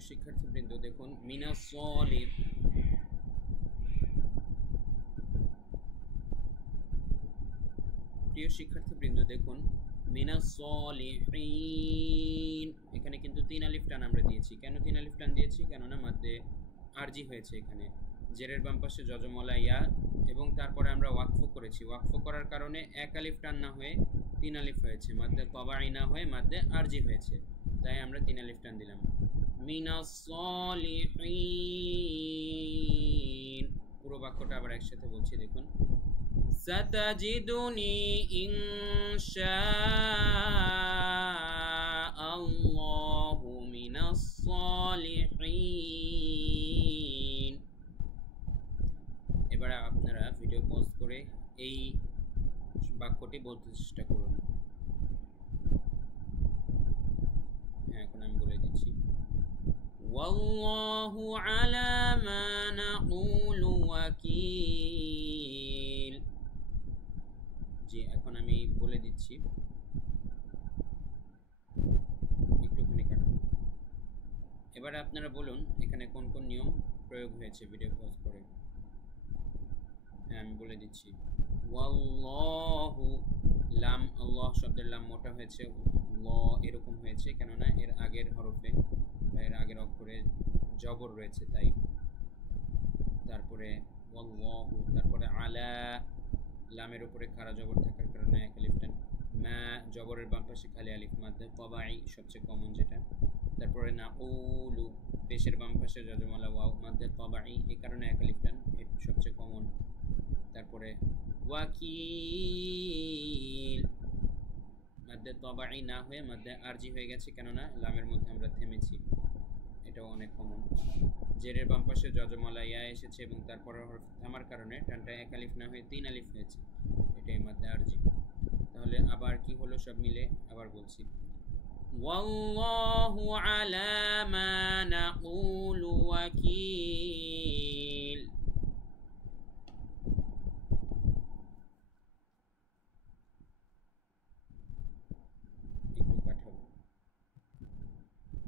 প্রিয় শিক্ষার্থীবৃন্দ দেখুন মিনাস সলিহ প্রিয় শিক্ষার্থীবৃন্দ দেখুন মিনাস সলিহিন এখানে কিন্তু তিন আলিফ টান আমরা দিয়েছি। কেন তিন আলিফ টান দিয়েছি? কেননা মাদ্দে আরজি হয়েছে। এখানে জেরের বাম পাশে যজমলা ইয়া এবং তারপরে আমরা ওয়াকফ করেছি। ওয়াকফ করার কারণে এক আলিফ টান না হয়ে তিন আলিফ হয়েছে, মাদ্দে তবাই না হয়ে মাদ্দে আরজি হয়েছে, তাই আমরা তিন আলিফ টান দিলাম। মিনাস সলিহিন পুরো বাক্যটা আবার একসাথে বলছি দেখুন। সাতাজিদুনি ইনশাআল্লাহু মিনাস সলিহিন। এবারে আপনারা ভিডিও পজ করে এই বাক্যটি বলতে চেষ্টা করুন। হ্যাঁ, এখন আমি বলে দিচ্ছি। ওয়াল্লাহু আলা মা নাকুলু ওয়াকিল। জি, এখন আমি বলে দিচ্ছি, একটুখানি কাটুন। এবারে আপনারা বলুন এখানে কোন কোন নিয়ম প্রয়োগ হয়েছে ভিডিও পজ করে। হ্যাঁ, আমি বলে দিচ্ছি। ওয়াল্লাহু, লাম, আল্লাহ শব্দের লাম মোটা হয়েছে, ল এরকম হয়েছে কেননা এর আগের হরফে বা এর আগের অক্ষরে জবর রয়েছে তাই। তারপরে ওয়াল্লাহু, তারপরে আলা, লামের উপরে খাড়া জবর থাকার কারণে এক আলিফ টান। মা, জবরের বাম পাশে খালি আলিফ, মাদ্দে তবাই সবচেয়ে কমন যেটা। তারপরে না উলু, পেশের বাম পাশে যজমালা ওয়াও, মাদ্দে তবাই, এই কারণে এক আলিফ টান, এটা সবচেয়ে কমন। তারপরে ওয়াকিল, মাদ্দে তবাই না হয়ে মাদ্দে আরজি হয়ে গেছে কেননা লামের মধ্যে আমরা থেমেছি, এটাও অনেক কমন। জেরের বাম পাশে যজমালা ইয়া এসেছে এবং তারপরে হরফ থামার কারণে টানটা এক আলিফ না হয়ে তিন আলিফ হয়েছে, এটাই মাদ্দে আরজি। তাহলে আবার কি হলো সব মিলে আবার বলছি। ওয়াল্লাহু আলা মা নাকুলু ওয়াকিল। একটু কাটাবো।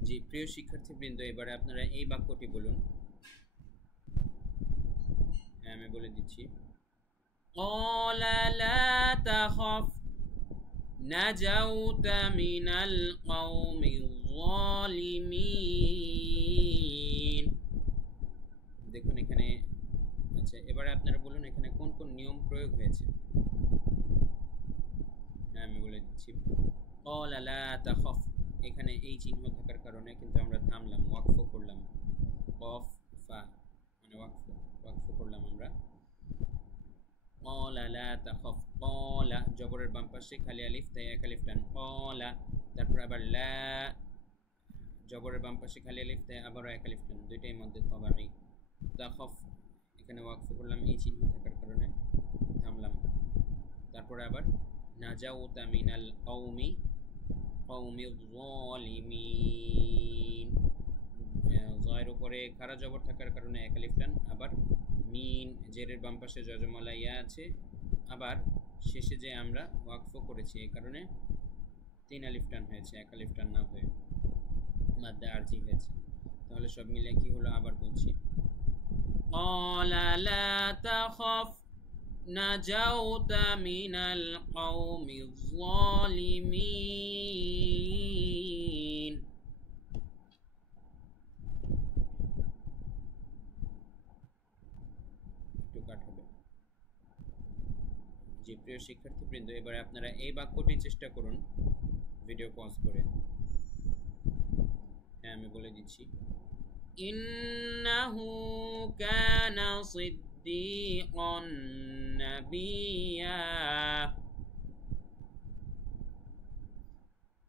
জি প্রিয় শিক্ষার্থীবৃন্দ, এবারে আপনারা এই বাক্যটি বলুন। হ্যাঁ, আমি বলে দিচ্ছি। ক্বালা লা তাখাফ নাজাউতা মিনাল কওমিজ যালিমিন। দেখুন এখানে, আচ্ছা এবারে আপনারা বলুন এখানে কোন কোন নিয়ম প্রয়োগ হয়েছে। হ্যাঁ, আমি বলে দিচ্ছি। ক্বালা লা তাখাফ, এখানে এই চিহ্ন থাকার কারণে কিন্তু আমরা থামলাম, ওয়াকফ করলাম। কফ ফা মানে ওয়াকফ করলাম আমরা। ক্বালা লা তাখাফ, ক্বালা জবরের বাম পাশে খালি আলিফ তাই এক আলিফ টান, ক্বালা। তারপর আবার লা, জবরের বাম পাশে খালি আলিফ তাই আবারও এক আলিফ টান, দুইটাই মধ্যে তবাই। তাখাফ, এখানে ওয়াকফ করলাম এই চিহ্ন থাকার কারণে থামলাম। তারপরে আবার নাজাউতা মিনাল কওমিজ যালিমিন, জয়ের উপরে খাড়া জবর থাকার কারণে এক আলিফ টান, আবার মিন, জেরের বাম পাশে যজমালা ইয়া আছে, আবার শেষে যে আমরা ওয়াকফ করেছি এই কারণে তিন আলিফ টান হয়েছে, এক আলিফ টান না হয়ে মাদ্দে আরজি হয়েছে। তাহলে সব মিলে কি হলো আবার বলছি। ক্বালা লা তাখাফ নাজাউতা মিনাল কওমিজ যালিমিন। একটু কাট হবে। জি প্রিয় শিক্ষার্থীবৃন্দ, এবারে আপনারা এই বাক্যটি চেষ্টা করুন ভিডিও পজ করে। হ্যাঁ, আমি বলে দিচ্ছি। ইন্নাহু কানা সিদ্দীকান নাবিয়্যা।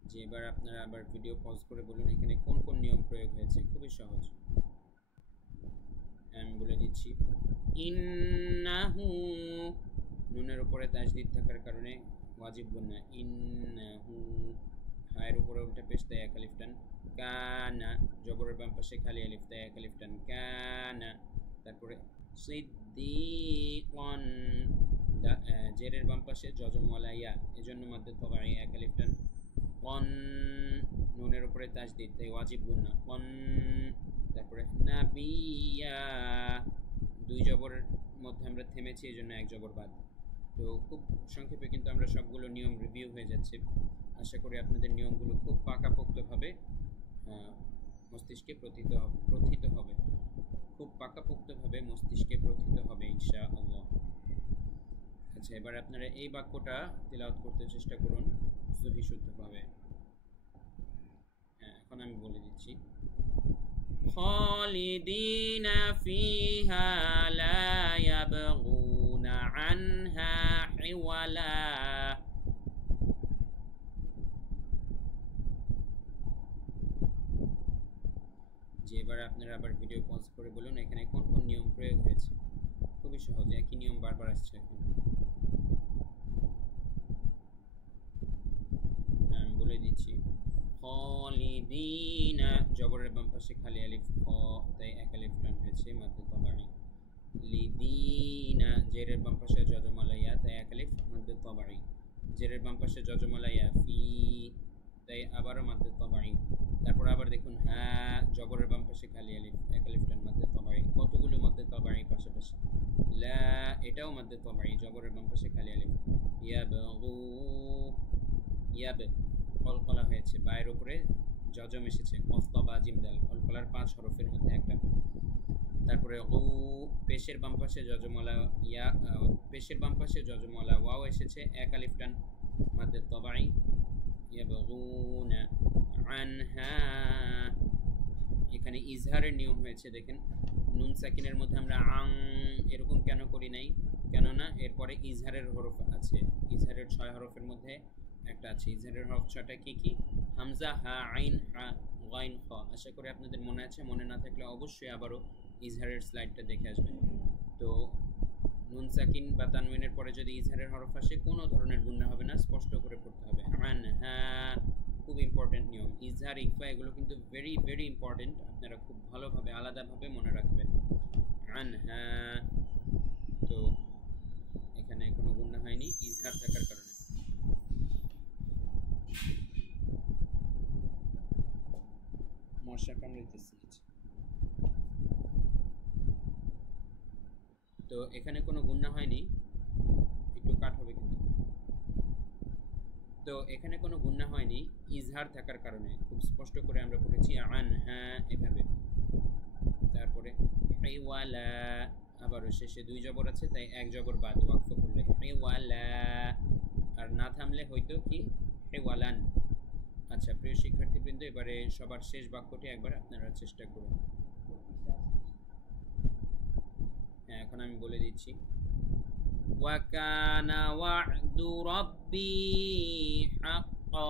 যে এবার আপনারা আবার ভিডিও পজ করে বলুন এখানে কোন কোন নিয়ম প্রয়োগ হয়েছে, খুবই সহজ। আমি বলে দিচ্ছি। ইন্নাহু, নুনের উপরে তাজদীদ থাকার কারণে ওয়াজিব গুন্না, ইন্নাহু, হায়ের উপরে উল্টা পেশ তাই এক আলিফ টান। কানা, জবরের বাম পাশে খালি আলিফ তাই এক আলিফ টান, কানা। তারপরে সিদ্দীকান, জেরের বাম পাশে যজমওয়ালা ইয়া, এজন্য মধ্যে তবাই এক আলিফ টান। কন, নুনের উপরে তাসদিদ, তাই ওয়াজিব গুন্না। কন, তারপরে নাবিয়া, দুই জবরের মধ্যে আমরা থেমেছি, এই জন্য এক জবর বাদ। তো খুব সংক্ষেপে কিন্তু আমরা সবগুলো নিয়ম রিভিউ হয়ে যাচ্ছে। আশা করি আপনাদের নিয়মগুলো খুব পাকাপোক্তভাবে মস্তিষ্কে প্রথিত হবে, খুব পাকাপোক্তভাবে মস্তিষ্কে প্রথিত হবে ইনশাআল্লাহ। আচ্ছা, এবার আপনারা এই বাক্যটা তিলাওয়াত করতে চেষ্টা করুন সহি শুদ্ধভাবে। হ্যাঁ, এখন আমি বলে দিচ্ছি। খালিদিনা ফিহা লা ইয়াবগুনা আনহা হিওয়ালা। যে এবার আপনারা আবার ভিডিও পজ করে বলুন এখানে কোন কোন নিয়ম প্রয়োগ হয়েছে। খুবই সহজ, একই নিয়ম বারবার আসছে এখন। আমি বলে দিচ্ছি। খালিদিনা, জবরের বাম পাশে খালি আলিফ, খ, তাই এক আলিফ টান হয়েছে, মাদ্দে তাবাঈ। লিদিনা, জেরের বাম পাশে যজমালা ইয়া, তাই এক আলিফ মাদ্দে তাবাঈ। জেরের বাম পাশে যজমালা ইয়া, ফি, তাই আবারও মাদ্দে তাবাঈ। তারপর আবার দেখুন হ্যাঁ, জবরের বাম পাশে খালি আলিফ, এক আলিফ টান, মাদ্দে তাবাঈ। কতগুলো মাদ্দে তাবাঈ পাশাপাশি। লা, এটাও মাদ্দে তাবাঈ, জবরের বাম পাশে খালি আলিফ। ইয়াবগু, ইয়াব, কলকলা হয়েছে, বায়ের উপরে জজম এসেছে, কফতবা জিম দাল, কলকলার 5 হরফের মধ্যে একটা। তারপরে উ, পেশের বাম পাশে যজমালা ইয়া, পেশের বাম পাশে যজমালা ওয়াও এসেছে, এক আলিফ টান, মাদ্দে তাবাঈ। ইয়াবগুনা আনহা, এখানে ইজহারের নিয়ম হয়েছে দেখেন। নুন সাকিনের মধ্যে আমরা আং এরকম কেন করি নাই? কেননা এরপরে ইজহারের হরফ আছে, ইজহারের 6 হরফের মধ্যে একটা আছে। ইজহারের হরফ 6টা কি কি? হামজা, হা, আইন, হা, গাইন, খ। আশা করি আপনাদের মনে আছে, মনে না থাকলে অবশ্যই আবারও ইজহারের স্লাইডটা দেখে আসবেন। তো নুন সাকিন বা তানউইনের পরে যদি ইজহারের হরফ আসে কোনো ধরনের গুন্না হবে না, স্পষ্ট করে পড়তে হবে। আন, হ্যাঁ, খুব ইম্পর্টেন্ট নিয়ম। ইজহার, ইকফা এগুলো কিন্তু ভেরি ভেরি ইম্পর্টেন্ট, আপনারা খুব ভালোভাবে আলাদাভাবে মনে রাখবেন। আন, হ্যাঁ, তো এখানে কোনো গুন্না হয়নি ইজহার থাকার কারণে। মশা কামড়াইতেছে। তো এখানে কোনো গুন্না হয়নি, একটু কাট হবে কিন্তু। তো এখানে কোনো গুন্না হয়নি ইজহার থাকার কারণে, খুব স্পষ্ট করে আমরা পড়েছি আন, হ্যাঁ, এভাবে। তারপরে হিওয়ালা, আবারও শেষে 2 জবর আছে, তাই এক জবর বাদ, ওয়াকফ করলে হিওয়ালা, আর না থামলে হয়তো কি হিওয়ালান। আচ্ছা প্রিয় শিক্ষার্থীবৃন্দ, এবারে সবার শেষ বাক্যটি একবার আপনারা চেষ্টা করুন। হ্যাঁ, এখন আমি বলে দিচ্ছি। ওয়াকানা ওয়া'দু রাব্বি হাক্কা,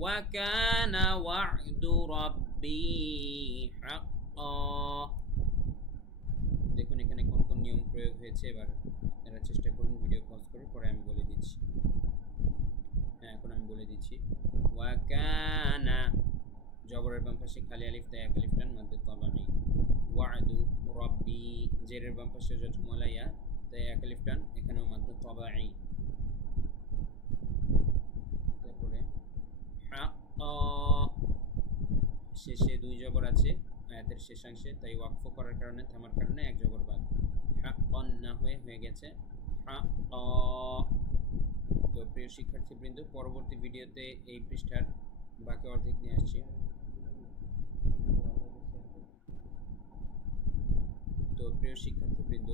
ওয়াকানা ওয়া'দু রাব্বি হাক্কা। দেখুন এখানে কোন কোন নিয়ম প্রয়োগ হয়েছে, এবার আপনারা চেষ্টা করুন ভিডিও পজ করে, পরে আমি বলে দিচ্ছি। হ্যাঁ, এখন আমি বলে দিচ্ছি। ওয়াকানা, জবরের বাম পাশে খালি আলিফ, তাই এক আলিফ টান, মাদ্দে তাবাঈ। ওয়া'দু রাব্বি, জেরের বাম পাশে যজমালা ইয়া, তাই এক আলিফ টান, এখানেও মাদ্দে তাবাঈ। তারপরে হাক্কা, শেষে 2 জবর আছে আয়াতের শেষাংশে, তাই ওয়াকফ করার কারণে, থামার কারণে এক জবর বাদ, হাক্কান না হয়ে গেছে হাক্কা। তো প্রিয় শিক্ষার্থীবৃন্দ, পরবর্তী ভিডিওতে এই পৃষ্ঠার বাকি অর্ধেক নিয়ে আসছি। তো প্রিয় শিক্ষার্থীবৃন্দ,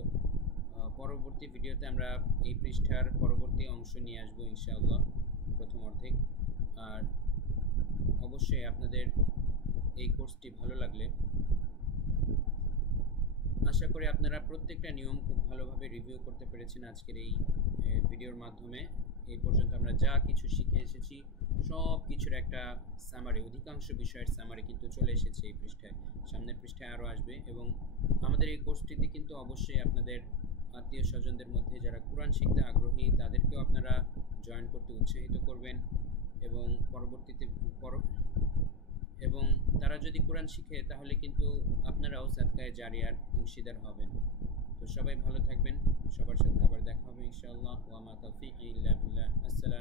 পরবর্তী ভিডিওতে আমরা এই পৃষ্ঠার পরবর্তী অংশ নিয়ে আসবো ইনশাআল্লাহ, প্রথম অর্ধেক। আর অবশ্যই আপনাদের এই কোর্সটি ভালো লাগলে আশা করি আপনারা প্রত্যেকটা নিয়ম খুব ভালোভাবে রিভিউ করতে পেরেছেন আজকের এই ভিডিওর মাধ্যমে। এই পর্যন্ত আমরা যা কিছু শিখে এসেছি সব কিছুর একটা সামারি, অধিকাংশ বিষয়ের সামারি কিন্তু চলে এসেছে এই পৃষ্ঠায়, সামনের পৃষ্ঠায় আরও আসবে। এবং আমাদের এই কোর্সটিতে কিন্তু অবশ্যই আপনাদের আত্মীয় স্বজনদের মধ্যে যারা কোরআন শিখতে আগ্রহী তাদেরকেও আপনারা জয়েন করতে উৎসাহিত করবেন, এবং পরবর্তীতে এবং তারা যদি কোরআন শিখে তাহলে কিন্তু আপনারাও সাদকায়ে জারিয়ার অংশীদার হবেন। তো সবাই ভালো থাকবেন, সবার সাথে আবার দেখা হবে ইনশাআল্লাহ। ওয়া মা তাওফীকি ইল্লা বিল্লাহ। আসসালামু